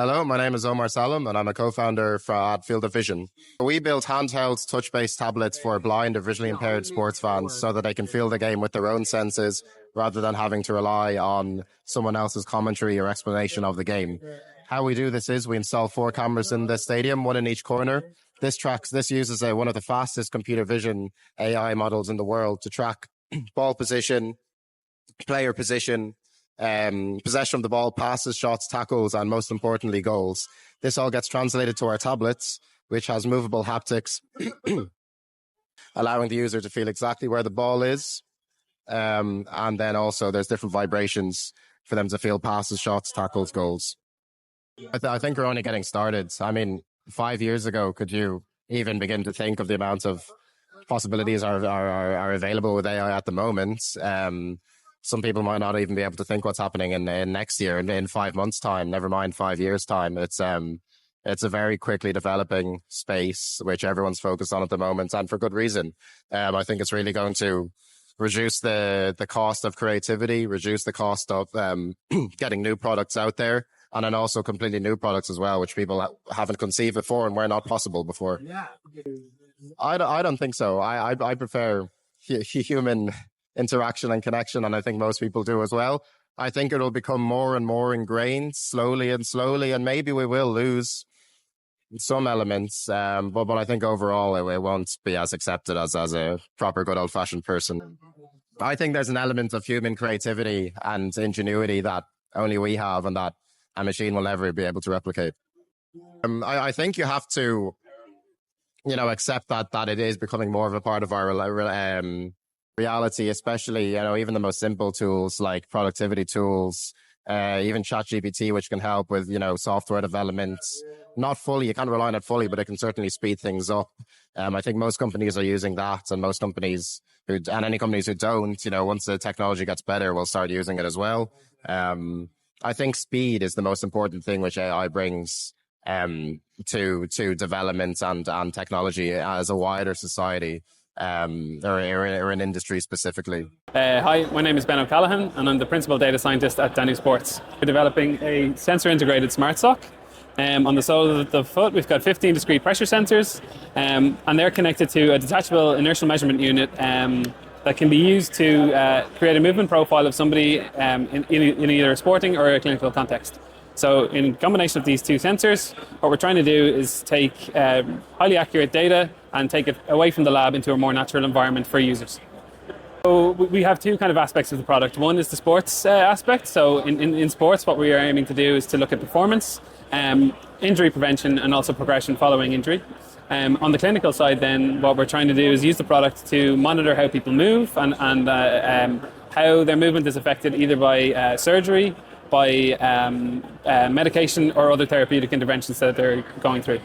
Hello, my name is Omar Salam, and I'm a co-founder at Field of Vision. We build handheld, touch-based tablets for blind or visually impaired sports fans so that they can feel the game with their own senses rather than having to rely on someone else's commentary or explanation of the game. How we do this is we install 4 cameras in the stadium, one in each corner. This uses one of the fastest computer vision AI models in the world to track ball position, player position, possession of the ball, passes, shots, tackles, and most importantly, goals. This all gets translated to our tablets, which has movable haptics, allowing the user to feel exactly where the ball is. And then also there's different vibrations for them to feel passes, shots, tackles, goals. I think we're only getting started. I mean, 5 years ago, could you even begin to think of the amount of possibilities are available with AI at the moment? Some people might not even be able to think what's happening in next year, in 5 months' time, never mind 5 years' time. It's a very quickly developing space, which everyone's focused on at the moment, and for good reason. I think it's really going to reduce the cost of creativity, reduce the cost of getting new products out there, and then also completely new products as well, which people haven't conceived before and were not possible before. Yeah. I don't think so. I prefer human interaction and connection, and I think most people do as well. I think it'll become more and more ingrained slowly, and maybe we will lose some elements, but I think overall it won't be as accepted as a proper good old-fashioned person. I think there's an element of human creativity and ingenuity that only we have and that a machine will never be able to replicate. I think you have to, accept that it is becoming more of a part of our reality, especially, even the most simple tools like productivity tools, even ChatGPT, which can help with, software development. Not fully, you can't rely on it fully, but it can certainly speed things up. I think most companies are using that, and any companies who don't, once the technology gets better, will start using it as well. I think speed is the most important thing which AI brings to development and technology as a wider society. Or an industry specifically. Hi, my name is Ben O'Callaghan, and I'm the Principal Data Scientist at Danny Sports. We're developing a sensor-integrated smart sock. On the sole of the foot, we've got 15 discrete pressure sensors, and they're connected to a detachable inertial measurement unit that can be used to create a movement profile of somebody in either a sporting or a clinical context. So in combination of these 2 sensors, what we're trying to do is take highly accurate data and take it away from the lab into a more natural environment for users. So we have 2 kind of aspects of the product. One is the sports aspect. So in sports, what we are aiming to do is to look at performance, injury prevention, and also progression following injury. On the clinical side then, what we're trying to do is use the product to monitor how people move and how their movement is affected either by surgery, by medication or other therapeutic interventions that they're going through.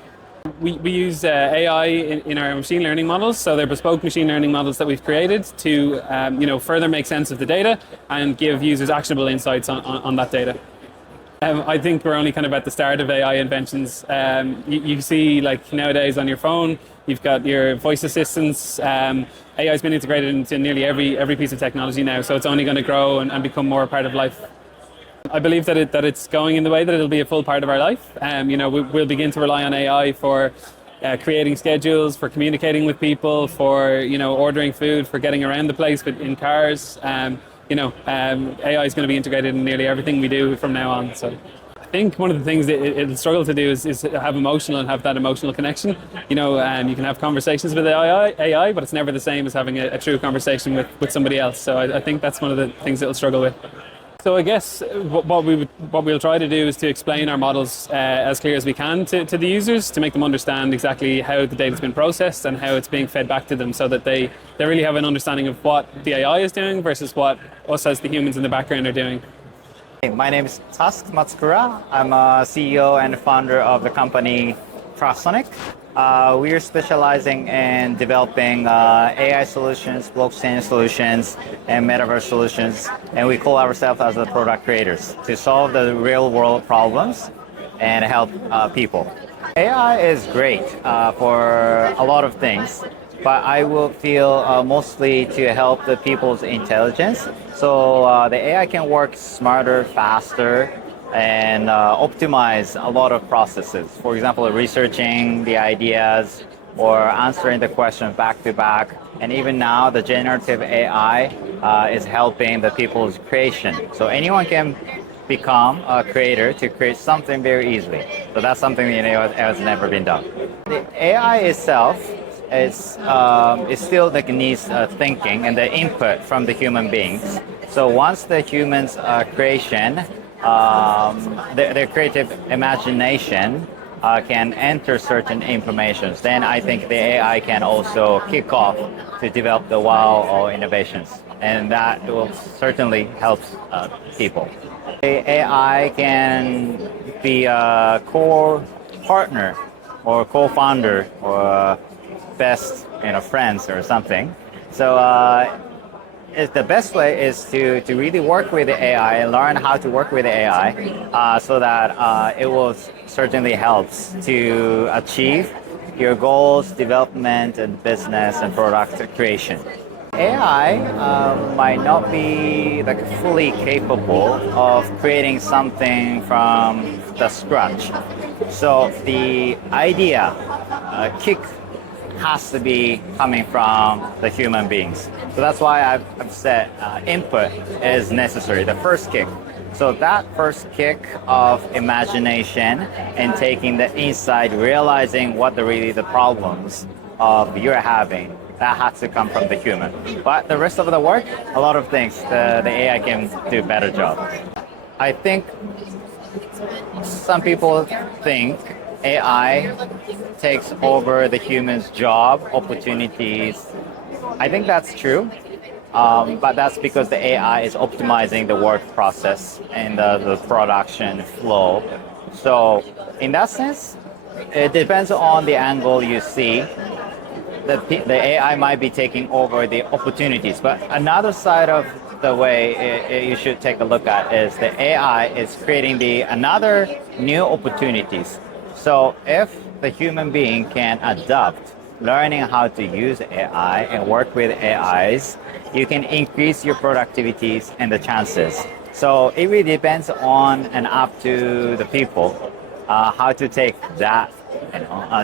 We use AI in our machine learning models, so they're bespoke machine learning models that we've created to further make sense of the data and give users actionable insights on that data. I think we're only kind of at the start of AI inventions. You see, like nowadays on your phone, you've got your voice assistants. AI has been integrated into nearly every piece of technology now, so it's only going to grow and become more a part of life. I believe that it's going in the way that it'll be a full part of our life. We'll begin to rely on AI for creating schedules, for communicating with people, for ordering food, for getting around the place in cars. AI is going to be integrated in nearly everything we do from now on. So I think one of the things that it'll struggle to do is have that emotional connection. You can have conversations with AI, but it's never the same as having a true conversation with somebody else. So I think that's one of the things it'll struggle with. So I guess what we'll try to do is to explain our models as clear as we can to the users, to make them understand exactly how the data's been processed and how it's being fed back to them, so that they really have an understanding of what the AI is doing versus what us as the humans in the background are doing. My name is Tusk Matsukura. I'm a CEO and founder of the company Prosonic. We are specializing in developing AI solutions, blockchain solutions, and metaverse solutions, and we call ourselves as the product creators to solve the real-world problems and help people. AI is great for a lot of things, but I will feel mostly to help the people's intelligence. So the AI can work smarter, faster, and optimize a lot of processes. For example, researching the ideas or answering the question back to back. And even now, the generative AI is helping the people's creation. So anyone can become a creator to create something very easily. So that's something has never been done. The AI itself is still like needs thinking and the input from the human beings. So once the humans' creation, their creative imagination can enter certain informations, then I think the AI can also kick off to develop the wow or innovations, and that will certainly help people. The AI can be a core partner or co-founder or best friends or something. So the best way is to really work with the AI and learn how to work with the AI so that it will certainly helps to achieve your goals, development, and business and product creation. AI might not be like fully capable of creating something from the scratch. So the idea kick has to be coming from the human beings. So that's why I've said input is necessary, the first kick. So that first kick of imagination and taking the insight, realizing what really the problems of you're having, that has to come from the human. But the rest of the work, a lot of things, the AI can do a better job. I think some people think AI takes over the human's job opportunities. I think that's true, but that's because the AI is optimizing the work process and the production flow. So in that sense, it depends on the angle you see. The AI might be taking over the opportunities, but another side of the way you should take a look at is the AI is creating another new opportunities. So if the human being can adapt, learning how to use AI and work with AIs, you can increase your productivities and the chances. So it really depends on and up to the people how to take that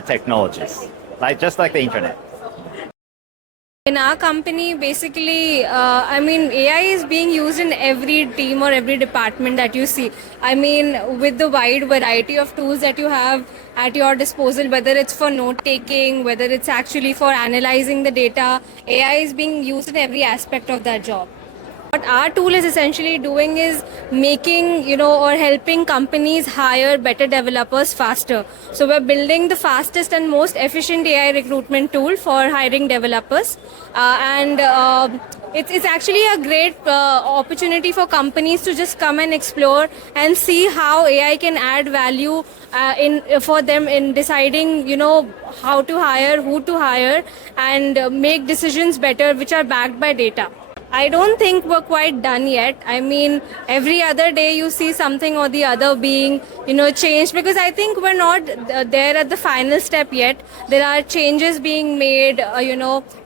technologies, just like the internet. In our company, basically, AI is being used in every team or every department that you see. With the wide variety of tools that you have at your disposal, whether it's for note-taking, whether it's actually for analyzing the data, AI is being used in every aspect of that job. What our tool is essentially doing is making, or helping companies hire better developers faster. So we're building the fastest and most efficient AI recruitment tool for hiring developers. It's actually a great opportunity for companies to just come and explore and see how AI can add value for them in deciding, how to hire, who to hire, and make decisions better, which are backed by data. I don't think we're quite done yet. Every other day you see something or the other being, changed, because I think we're not there at the final step yet. There are changes being made,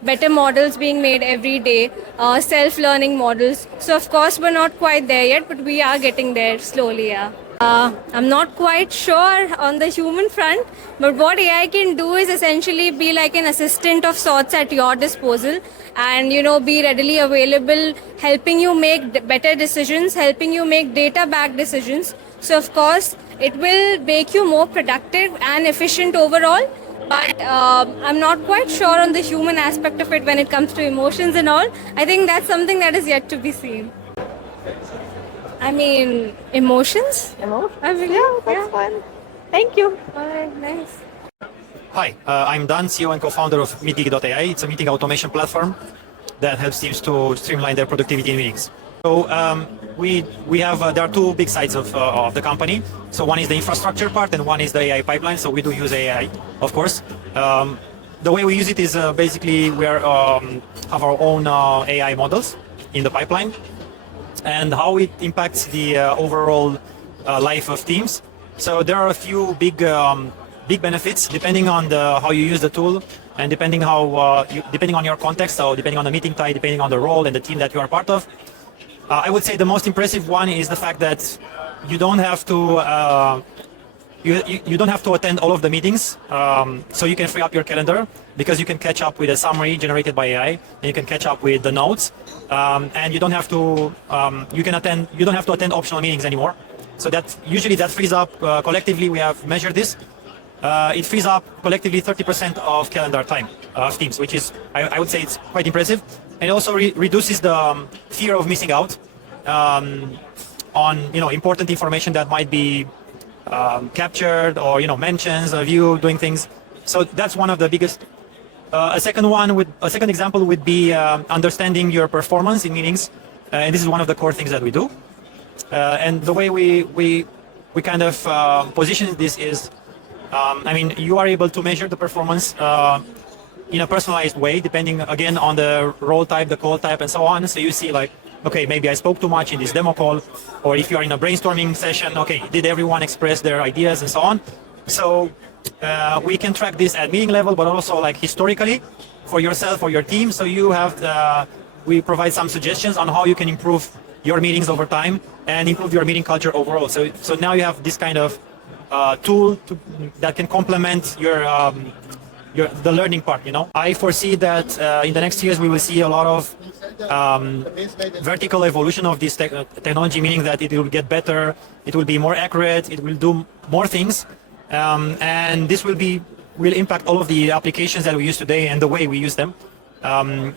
better models being made every day, self-learning models. So of course we're not quite there yet, but we are getting there slowly, yeah. I'm not quite sure on the human front, but what AI can do is essentially be like an assistant of sorts at your disposal and, be readily available, helping you make better decisions, helping you make data-backed decisions. So, of course, it will make you more productive and efficient overall. But I'm not quite sure on the human aspect of it when it comes to emotions and all. I think that's something that is yet to be seen. Emotions? Yeah, that's fine. Thank you. Bye. Nice. Hi, I'm Dan, CEO and co-founder of MeetGeek.ai. It's a meeting automation platform that helps teams to streamline their productivity in meetings. So we have there are two big sides of the company. So one is the infrastructure part, and one is the AI pipeline. So we do use AI, of course. The way we use it is basically we have our own AI models in the pipeline, and how it impacts the overall life of teams. So there are a few big benefits depending on how you use the tool, and depending on your context, so depending on the meeting type, depending on the role and the team that you are part of. I would say the most impressive one is the fact that you don't have to you don't have to attend all of the meetings, so you can free up your calendar because you can catch up with a summary generated by AI, and you can catch up with the notes, and you don't have to you don't have to attend optional meetings anymore. So that usually that frees up collectively. We have measured this. It frees up collectively 30% of calendar time of teams, which is I would say it's quite impressive, and it also reduces the fear of missing out on important information that might be captured, or mentions of you doing things. So that's one of the biggest. A second example would be understanding your performance in meetings, and this is one of the core things that we do. And the way we kind of position this is, you are able to measure the performance in a personalized way, depending again on the role type, the call type, and so on. So you see like, okay, maybe I spoke too much in this demo call, or if you are in a brainstorming session, okay, did everyone express their ideas and so on. So we can track this at meeting level, but also like historically for yourself or your team. So you have we provide some suggestions on how you can improve your meetings over time and improve your meeting culture overall. So now you have this kind of tool that can complement the learning part. I foresee that in the next years we will see a lot of vertical evolution of this technology, meaning that it will get better, it will be more accurate, it will do more things, and this will impact all of the applications that we use today and the way we use them. And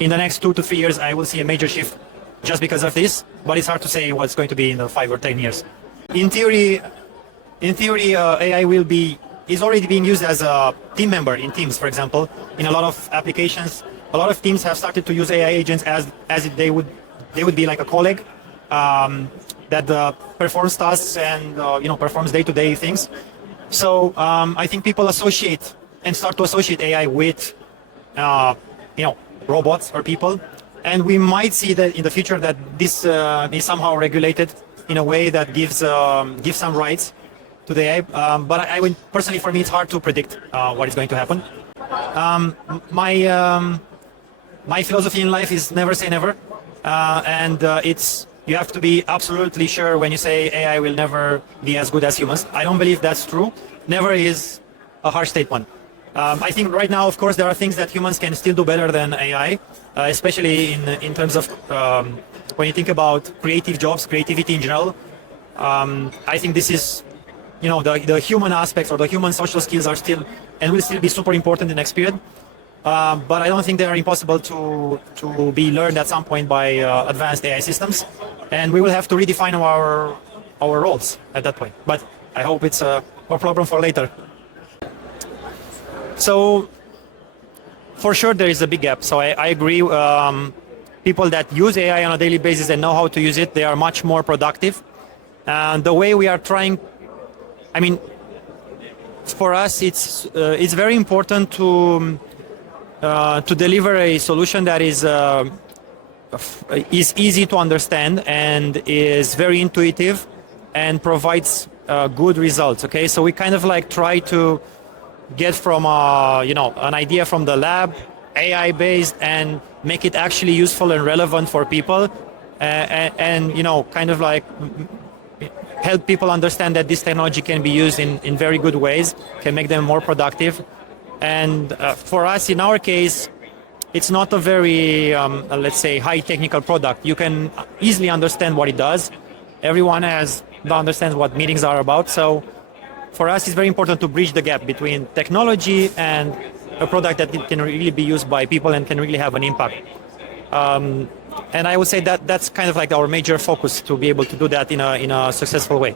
in the next 2 to 3 years, I will see a major shift just because of this, but it's hard to say what's going to be in the 5 or 10 years. In theory, AI is already being used as a team member in Teams, for example. In a lot of applications, a lot of teams have started to use AI agents as if they would be like a colleague that performs tasks and performs day-to-day things. So I think people start to associate AI with robots or people, and we might see that in the future that this is somehow regulated in a way that gives some rights to the AI. But I would personally, for me, it's hard to predict what is going to happen. My philosophy in life is never say never, and you have to be absolutely sure when you say AI will never be as good as humans. I don't believe that's true. Never is a harsh statement. I think right now, of course, there are things that humans can still do better than AI, especially in terms of when you think about creative jobs, creativity in general. I think this is, the human aspects or the human social skills are still and will still be super important in the next period. But I don't think they are impossible to be learned at some point by advanced AI systems, and we will have to redefine our roles at that point. But I hope it's a problem for later. So for sure there is a big gap. So I agree. People that use AI on a daily basis and know how to use it, they are much more productive. And the way we are trying, for us, it's very important to deliver a solution that is easy to understand and is very intuitive and provides good results. Okay, so we kind of like try to get from an idea from the lab, AI based, and make it actually useful and relevant for people, and kind of like help people understand that this technology can be used in very good ways, can make them more productive. And for us, in our case, it's not a very, let's say, high technical product. You can easily understand what it does. Everyone understands what meetings are about. So for us, it's very important to bridge the gap between technology and a product that can really be used by people and can really have an impact. And I would say that that's kind of like our major focus, to be able to do that in a successful way.